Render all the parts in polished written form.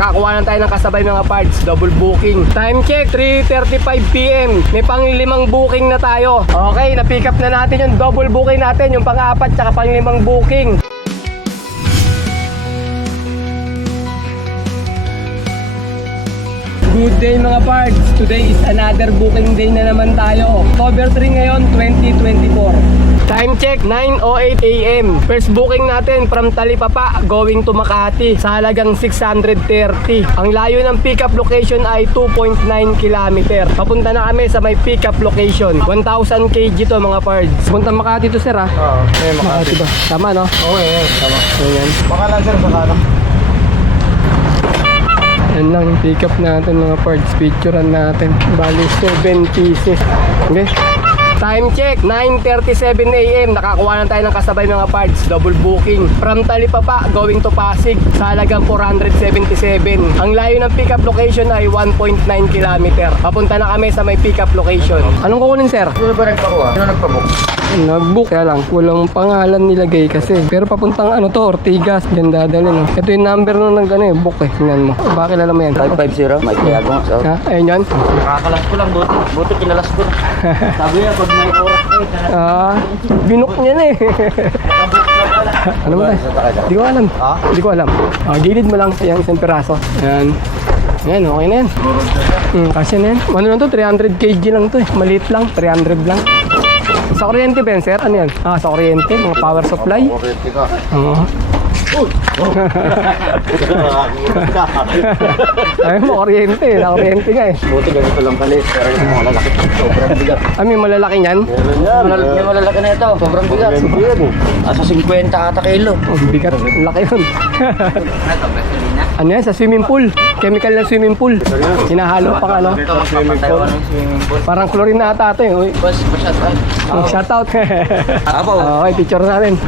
Kakakuha lang tayo ng kasabay mga parts, double booking. Time check, 3:35 PM. May pang-limang booking na tayo. Okay, na-pick up na natin yung double booking natin, yung pang-apat tsaka pang-limang booking. Good day mga parts. Today is another booking day na naman tayo. October 3 ngayon, 2024. Time check, 9:08 AM. First booking natin from Talipapa going to Makati sa halagang 630. Ang layo ng pickup location ay 2.9 km. Papunta na kami sa may pickup location. 1,000 kg to mga parts. Punta Makati to sir ha? Oo, Makati ba? Tama no? okay, tama. Ayan. Baka lang sir sa kanan. Yan lang yung pick up natin mga parts. Picturean natin. Bali 7 pieces. Okay. Time check, 9:37 AM. Nakakuha na tayo ng kasabay mga parts. Double booking. From Talipapa going to Pasig sa halagang 477. Ang layo ng pickup location ay 1.9 km. Papunta na kami sa may pickup location. Anong kukunin sir? Sino ba nagpakuha? Sino nagpabook? Nag-book. Kaya lang, walang pangalan nilagay kasi. Pero papuntang ano to, Ortigas. Diyan dadalhin. Ito yung number nung book eh. Tingnan mo. Baka kilala mo yan. 550, may kaya ko. Ha? Ayun yan. Nakakalas ko lang, buti kinalas ko. Sabi niya, pag may oras Binook niya na eh. Ano ba tayo? Hindi ko alam. Ha? Hindi ko alam. Gilid mo lang yung isang piraso. Yan. Yan, okay na yan. Kasi na yan. Ano lang to? 300 kg lang to eh. Maliit lang. 300 lang. Sa kuryente ba yan, sir? Ano yan? Sa kuryente. Mga power supply. Kuryente ka. Oo. Ay mo, kuryente. Na-kuryente nga eh. Buti ganito lang kalit, pero yung malalaki. Sobrang bigat. May malalaki niyan? Meron yan. Yung malalaki na ito. Sobrang bigat. Asa 50 ata kilo. Bigat. Laki yun. Ano yan? Sa swimming pool. Chemical ng swimming pool. Hinahalo pang ano. Parang chlorine na ata ito eh. Shoutout. Okay, picture natin.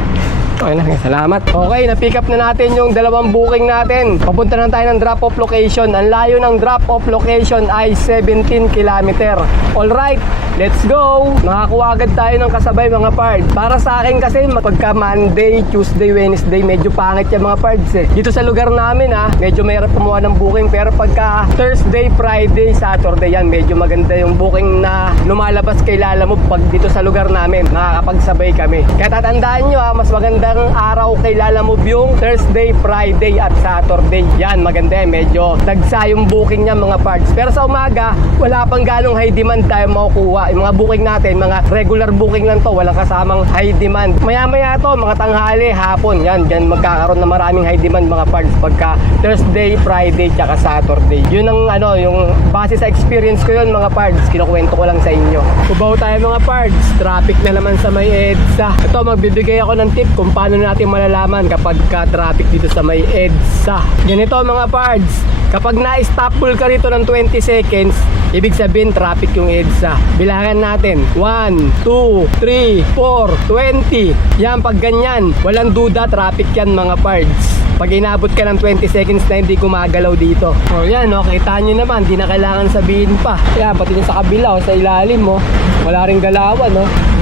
Okay na, salamat. Okay, na-pick up na natin yung dalawang booking natin. Papunta na tayo ng drop-off location. Ang layo ng drop-off location ay 17 km. Alright, let's go! Nakakuha agad tayo ng kasabay mga parts. Para sa akin kasi, pagka Monday, Tuesday, Wednesday, medyo pangit yung mga parts eh. Dito sa lugar namin medyo mayroon kumuha ng booking. Pero pagka Thursday, Friday, Saturday yan, medyo maganda yung booking na lumalabas kay Lalamove pag dito sa lugar namin. Nakakapagsabay kami. Kaya tatandaan nyo mas maganda araw kay Lalamove yung Thursday, Friday at Saturday. Yan, maganda medyo dagsa yung booking niya mga parts. Pero sa umaga, wala pang ganong high demand tayo makukuha. Yung mga booking natin, mga regular booking lang to, walang kasamang high demand. Maya-maya to, mga tanghali, hapon, yan, dyan magkakaroon na maraming high demand mga parts pagka Thursday, Friday, tsaka Saturday. Yun ang yung base sa experience ko yun mga parts, kinukwento ko lang sa inyo. Kubaw tayo mga parts, traffic na naman sa may EDSA. Ito, magbibigay ako ng tip kung paano natin malalaman kapag ka-traffic dito sa may EDSA. Ganito mga parts, kapag na-stop pull ka rito ng 20 seconds, ibig sabihin traffic yung EDSA. Bilangan natin, 1, 2, 3, 4, 20. Yan, pag ganyan, walang duda, traffic yan mga parts. Pag inabot ka ng 20 seconds na hindi gumagalaw dito. O yan, kita nyo naman, di na kailangan sabihin pa. Yan, pati sa kabila o sa ilalim mo, wala ring galawan,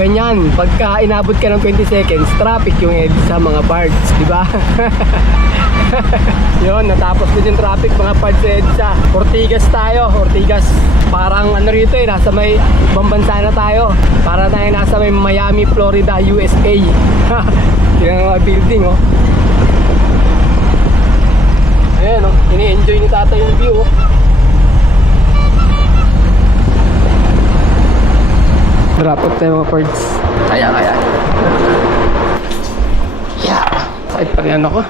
Ganyan, pagka inabot ka ng 20 seconds, traffic yung EDSA mga parts, di ba? Yun, natapos din yung traffic mga parts EDSA. Ortigas tayo, Ortigas. Parang rito nasa may bambansa na tayo. Para tayo nasa may Miami, Florida, USA. Yan ang mga building, Ayan, ini-enjoy ni tatay yung view, Drop off tayo mga parts. Kaya. Yeah. Sakit pa rin ako.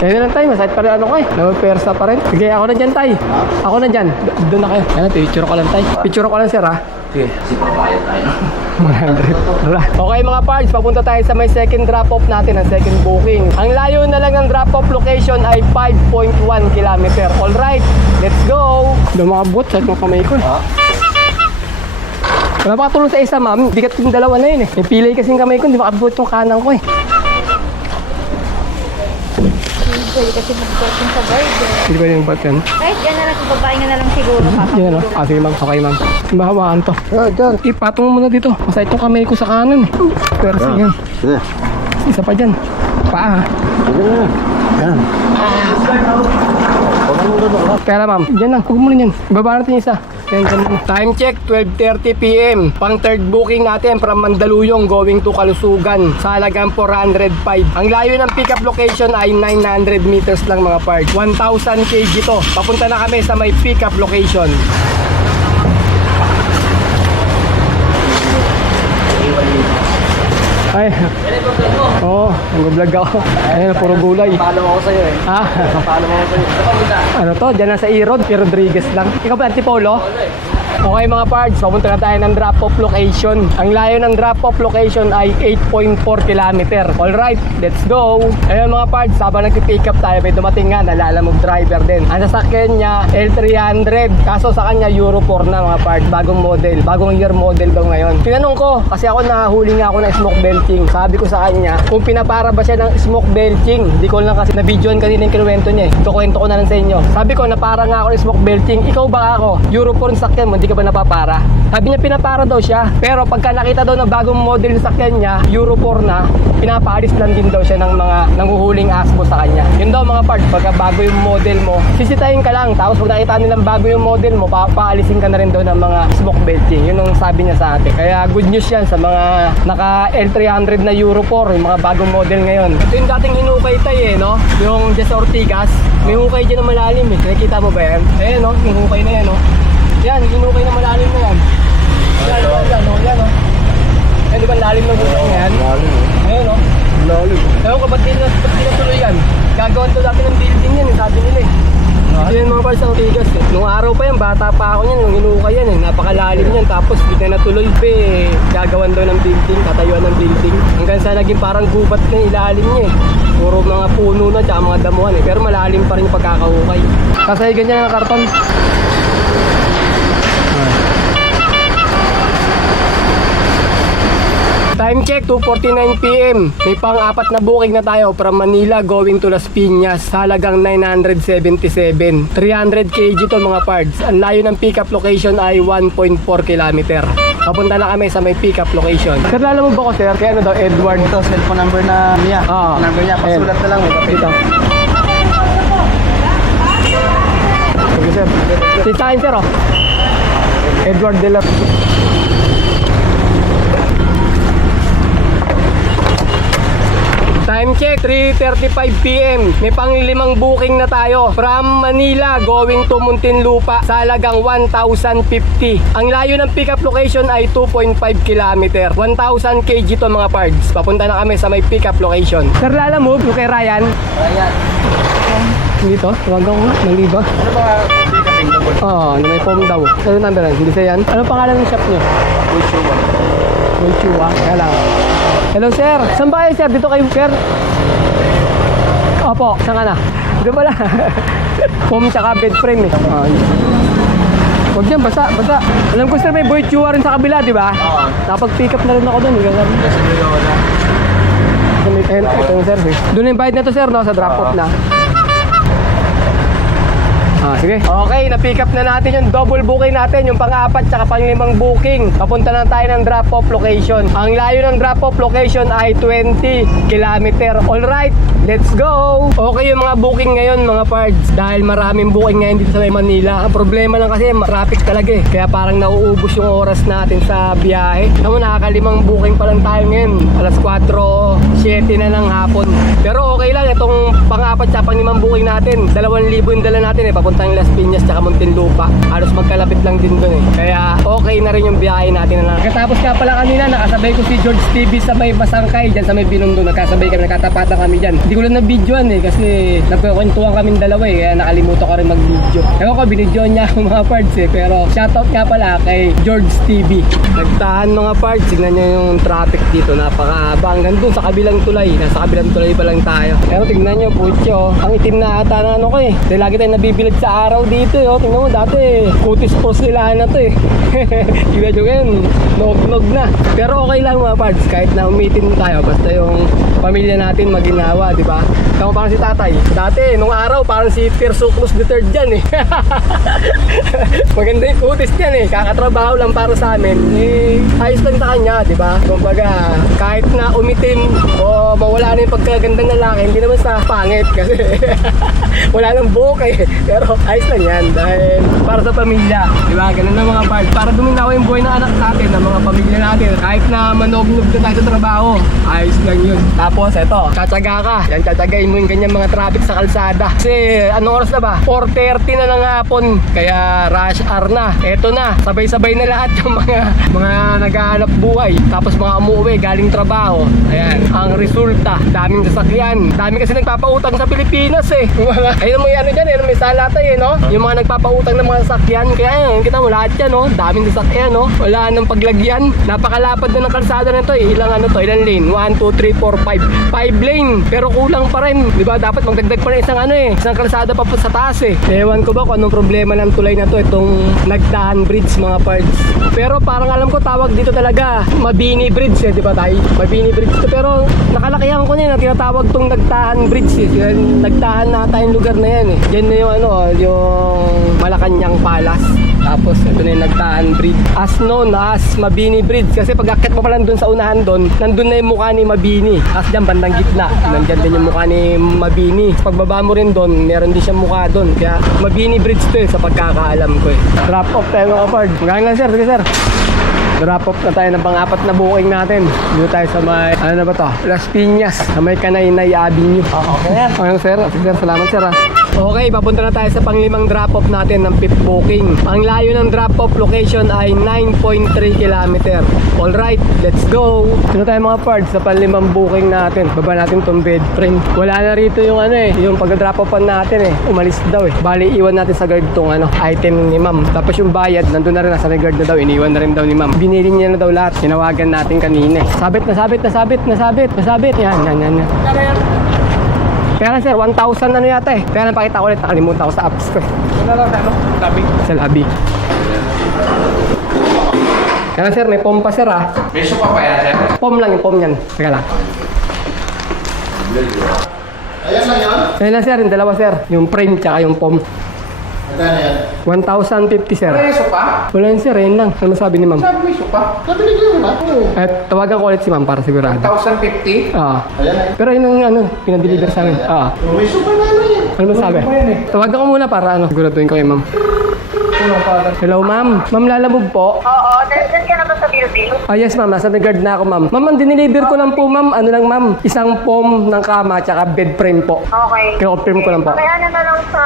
Kaya na lang tayo, masakit pa rin ako Nawapersa pa rin. Sige, ako na dyan tayo. Ako na dyan. Doon na kayo. Yan, picture ko lang tayo. Picture ko lang sir Okay, kasi pabayad tayo. 100. Okay mga parts, papunta tayo sa may second drop-off natin, ang second booking. Ang layo na lang ng drop-off location ay 5.1 km. Alright, let's go! Lumabot sa itong kamay ko. Wala pa katulong sa isa ma'am, bigat yung dalawa na yun May pilay kasing kamay ko, hindi makabot yung kanan ko Pwede kasi mag-bot yung sa burger. Hindi ba yung bat yan? Kahit yan na lang, babae nga na lang siguro. Yan sige ma'am, okay ma'am. Mahawaan to. Dyan. Ipatong mo muna dito. Masakit yung kamay ko sa kanan Pero sige. Sige. Isa pa dyan. Paa Sige na. Yan. Pera ma'am. Diyan lang, huwag mo rin yan. Baba natin yung isa. Yan, yan. Time check, 12:30 PM. Pang third booking natin from Mandaluyong going to Kalusugan sa halagang 405. Ang layo ng pickup location ay 900 meters lang mga parts. 1,000 kg to. Papunta na kami sa may pickup location. Ay, oo, nag-vlog ako. Ayun, puro gulay. Follow ako sa'yo eh. Ah, Follow ako sa'yo. Saan ka punta? ano to? Diyan na sa Erod, P. Rodriguez lang. Ikaw ba, Antipolo? Okay mga parts, papunta na tayo ng drop-off location. Ang layo ng drop-off location ay 8.4 kilometer. Alright, let's go! Ayun mga parts, habang nag-pick up tayo, may dumating nga, nalalamog driver din. Ang sasakyan niya, L300. Kaso sa kanya, Euro 4 na mga parts. Bagong model, bagong year model daw ngayon. Tinanong ko, kasi ako nahuli nga ako ng smoke belching. Sabi ko sa kanya, kung pinapara ba siya ng smoke belching. Di ko lang kasi na-videoan kanina yung kinuwento niya eh. Kukwento ko na lang sa inyo. Sabi ko, napara nga ako ng smoke belching. Ikaw ba ako? Euro 4 ang sakyan mo, hindi ka ba napapara? Sabi niya pinapara daw siya. Pero pagka nakita daw ng bagong model ng sakyan niya, Euro 4 na, pinapaalis lang din daw siya ng mga nanguhuling asbo sa kanya. Yun daw mga parts, pagka bago yung model mo, sisitahin ka lang. Tapos pag nakita nilang bago yung model mo, papaalisin ka na rin daw ng mga smoke belching. Yun ang sabi niya sa atin. Kaya good news yan sa mga naka L300 na Euro 4, yung mga bagong model ngayon. Ito yung dating hinukay tayo eh, no? Yung Jess Ortigas. May hukay dyan na malalim eh. Nakikita mo ba yan? Ayan no, yung hukay na yan no. Yan, hinukay na malalim na yan. Yan, yan, yan, no. Yan, di ba lalim ng hukay na yan? Lalim Ayun, no. Lalim. Ewan ko, ba't di natuloy yan? Gagawan to dati ng building yan, sabi nila eh. Ito yung mga parts ng Ortigas eh. Nung araw pa yan, bata pa ako yan, nung hinukay yan eh. Napakalalim yan, tapos bigla natuloy pa eh. Gagawan daw ng building, tatayuan ng building. Hanggang sa naging parang gubat na ilalim niya eh. Puro mga puno na, tsaka mga damuhan eh. Pero malalim pa rin yung pagkakahukay. Kasi ganyan ang karton. Time check, 2:49 PM. May pang-apat na booking na tayo from Manila going to Las Piñas sa halagang 977. 300 kg to mga parts. Ang layo ng pickup location ay 1.4 kilometer. Papunta na kami sa may pickup location. Sir, lala mo ba ko sir? Kaya ano daw, Edward? Ito, cellphone number na niya. Oo. Number niya, pasulat na lang. May papel. Dito. Sige sir. Sisahin sir oh. Edward de la... Time check, 3:35 PM. May pang-limang booking na tayo. From Manila going to Muntinlupa sa halagang 1,050. Ang layo ng pickup location ay 2.5 km. 1,000 kg to mga parts. Papunta na kami sa may pickup location. Sir, lala move yung kay Ryan. Ayan. Dito, tawagan ko nga, mali ba? Ano ba pickup double? Oo, na may foam daw. Ano number yan? Hindi siya yan? Anong pangalan ng shop nyo? Chua. Kaya lang. Hello sir, saan ba kayo sir? Dito kayo sir? Opo, saan ka na? Dito pala. Foam tsaka bed frame eh. Huwag dyan, basa. Alam ko sir, may boy chua rin sa kabila, di ba? Oo. Nakapag-pick up na rin ako doon. Ito yung sir. Doon yung bayad na to sir, no? Sa drop off na. Sige. Okay, na-pick up na natin yung double booking natin, yung pang-apat tsaka pang-limang booking. Papunta na tayo ng drop-off location. Ang layo ng drop-off location ay 20 km. Alright, let's go! Okay yung mga booking ngayon mga parts. Dahil maraming booking ngayon dito sa Manila. Ang problema lang kasi, traffic talaga eh. Kaya parang nauubos yung oras natin sa biyahe. Naman, nakakalimang booking pa lang tayo ngayon. Alas 4:07 na ng hapon. Pero okay lang, itong pang-apat tsaka pang-limang booking natin. 2,000 yung dala natin eh. Papuntang Las Piñas tsaka Muntinlupa. Halos magkalapit lang din doon eh. Kaya okay na rin yung biyahe natin na lang. Katapos nga pala kanina, nakasabay ko si George TV sa may Masangkay, dyan sa may Binondo. Nagkasabay kami, nakatapatan kami dyan. Hindi ko lang na-videoan eh, kasi nagkukwentuhan kaming dalawa eh. Kaya nakalimutan ko rin mag-video. Ewan ko, binidyoan niya ako mga parts eh. Pero shoutout nga pala kay George TV. Nagtahan mga parts, tignan nyo yung traffic dito. Napakahaba. Hanggang dun sa kabilang tulay. Nasa kabilang tulay pa lang tayo. Pero tignan nyo, putyo. Ang itim na ata ng ano ko eh. Dahil lagi tayo nabibilad sa araw dito eh. Tingnan mo, dati kutis porcelana to eh. Tignan nyo ngayon, nog na. Pero okay lang mga parts, kahit na umitin tayo, basta yung pamilya natin maginawa, di ba? Kamo parang si tatay. Dati, nung araw, parang si Tirsuclus detergent eh. Maganda yung kutis niyan eh. Kakatrabaho lang para sa amin. Eh, ayos lang sa kanya, di ba? Kumbaga, kahit na umitim o mawala na yung pagkagandang lalaki, hindi naman sa pangit kasi wala nang buhok eh. Pero Ayos lang yan dahil para sa pamilya. Diba? Ganun na mga parts. Para duminaw yung buhay ng anak natin, ng mga pamilya natin. Kahit na manog-nog na tayo sa trabaho, ayos lang yun. Tapos eto, tsatsaga ka. Yan, tsatsagain mo yung ganyan mga traffic sa kalsada. Kasi anong oras na ba? 4:30 na ng hapon. Kaya rush hour na. Eto na, sabay-sabay na lahat yung mga naghahanap buhay. Tapos mga umuwi galing trabaho. Ayan, ang resulta, daming sasakyan. Dami kasi nagpapautang sa Pilipinas eh. Ayun mo yan dyan eh, may salatay eh, no? Yung mga nagpapautang ng mga sasakyan. Kaya yun, kita mo lahat yan, no? Daming sasakyan, no? Wala nang paglagyan. Napakalapad na ng kalsada na to eh. Ilang ano to, ilang lane? 1, 2, 3, 4, 5. 5 lane. Pero kulang pa rin. Diba? Dapat magdagdag pa rin isang ano eh. Isang kalsada pa po sa taas eh. Ewan ko ba kung anong problema ng tulay na to. Itong Nagdahan Bridge mga parts. Pero parang alam ko tawag dito talaga Mabini Bridge eh. Diba tayo? Mabini Bridge to. Pero nakalakihan ko na yun. Tinatawag tong Nagdahan Bridge eh. Nagdahan na tayong lugar na yan eh. Yan na yung ano, yung Malacanang Palace. Tapos ito na yung Nagdahan Bridge. As known as Mabini Bridge. Kasi pag akit mo pa lang dun sa unahan dun, nandun na yung mukha ni Mabini. As dyan bandang gitna, nandyan din yung mukha ni Mabini. Pagbaba mo rin dun, meron din siyang mukha dun. Kaya Mabini Bridge to eh, sa pagkakaalam ko eh. Drop off tayo mga kapard. Magaling lang sir, sige sir. Drop off na tayo ng pang-apat na booking natin. Dito tayo sa may, ano na ba to? Las Piñas, sa may Kanaynay Avenue. Okay. Okay sir, sige sir, salamat sir ha. Okay, papunta na tayo sa pang-limang drop-off natin ng 5th booking. Ang layo ng drop-off location ay 9.3 km. Alright, let's go! Ito tayo mga parts sa pang-limang booking natin. Baba natin tong bed frame. Wala na rito yung ano eh, yung pag-drop-offan natin eh. Umalis daw eh. Bali, iwan natin sa guard tong ano, item ni ma'am. Tapos yung bayad, nandun na rin, nasa guard na daw. Iniwan na rin daw ni ma'am. Binili niya na daw lahat. Tinawagan natin kanina eh. Sabit. Yan. Kaya lang sir, 1,000 ano yata eh. Kaya lang pakita ko ulit, nakalimutan ko sa apps ko eh. Sa lobby. Kaya lang sir, may pom pa sir ah. May sopa pa yan, sir? Pom lang yung pom yan. Teka lang. Ayan lang yan? Kaya lang sir, yung dalawa sir. Yung frame tsaka yung pom. Magkano yan? 1,050 sir. May sopa? Wala yun sir, yun lang. Ano masabi ni ma'am? Sabi may sopa? Nabili ko yun ha? Tawagan ko ulit si ma'am para sigurado. 1,050? Ayan na. Pero yun ang ano, pinadeliver sa amin. May super na yan. Ano masabi? Tawagan ko muna para ano, siguraduhin ko kay ma'am. Hello ma'am. Ma'am, lalamog po. Oo, dyan ka na ba sa building? Yes ma'am, nasa guard na ako ma'am. Ma'am, ang dineliver ko lang po ma'am, ano lang ma'am, isang pom ng kama tsaka bed frame po. Okay. Kino-confirm ko lang po. Kaya na lang sa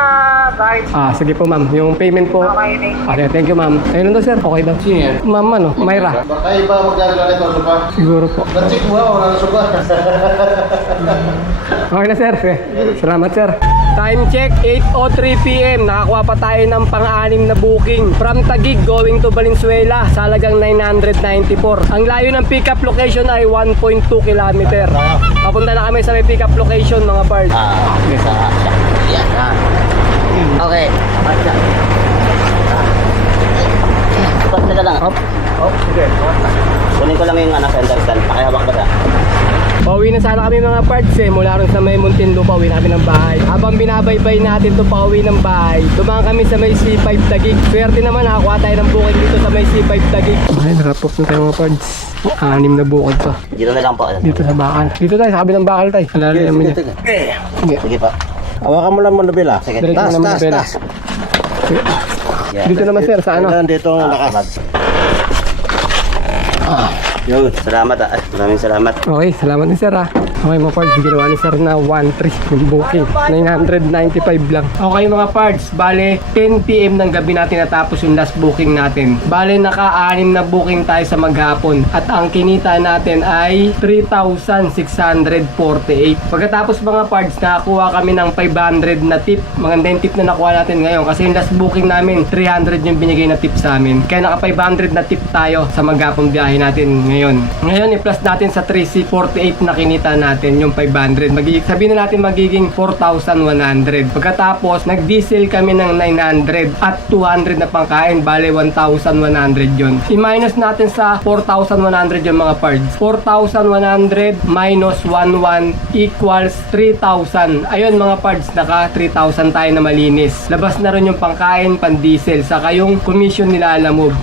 guard. Sige po ma'am, yung payment po. Okay, thank you. Okay, thank you ma'am. Ayun daw sir, okay daw. Sino yan? Ma'am ano, Myra. Baka iba magdadala nito ang sopa. Siguro po. Na-check mo ha, wala na sopa. Okay na sir. Salamat sir. Time check, 8:03 PM. Nakakuha pa tayo ng pang-anim na booking. From Taguig going to Valenzuela, sa halagang 994. Ang layo ng pick-up location ay 1.2 km. Papunta na kami sa may pick-up location mga parts. Yan, ha? Okay. Basta ka lang. Okay. Kunin ko lang yung anak center stand. Pakihawak ba siya? Pauwi na sana kami mga parts eh. Mula rin sa may Muntinlupa, pauwi na kami ng bahay. Habang binabaybay natin to pauwi ng bahay, dumaan kami sa may C5 Taguig. Swerte naman, nakakuha tayo ng bukid dito sa may C5 Taguig. Okay, drop off na tayo mga parts. 6 na bukid to. Dito na lang po. Dito sa bakal. Dito tayo, sa kabilang bakal tayo. Alala naman niya. Sige. Sige pa. Hawakan mo lang muna bila. Sige. Diretso Taas, naman taas, pera. taas. Dito naman sir, sa ano? Dito ang lakas. Yun. Salamat ah. Maraming salamat. Okay, salamat ni sir ah. Okay mga parts, ginawa ni sir na 1.3 yung booking. 995 lang. Okay mga parts, bale 10 PM ng gabi natin natapos yung last booking natin. Bale naka-6 na booking tayo sa maghapon. At ang kinita natin ay 3,648. Pagkatapos mga parts, nakakuha kami ng 500 na tip. Maganda yung tip na nakuha natin ngayon. Kasi yung last booking namin, 300 yung binigay na tip sa amin. Kaya naka 500 na tip tayo sa maghapong biyahe natin ngayon. Ngayon, i-plus natin sa 3C48 na kinita natin yung 500. Sabihin na natin magiging 4,100. Pagkatapos, nag-diesel kami ng 900 at 200 na pangkain. Bale, 1,100 yun. I-minus natin sa 4,100 yung mga parts. 4,100 minus 11 equals 3,000. Ayun mga parts, naka 3,000 tayo na malinis. Labas na rin yung pangkain, pan-diesel, saka yung commission nila Lalamove.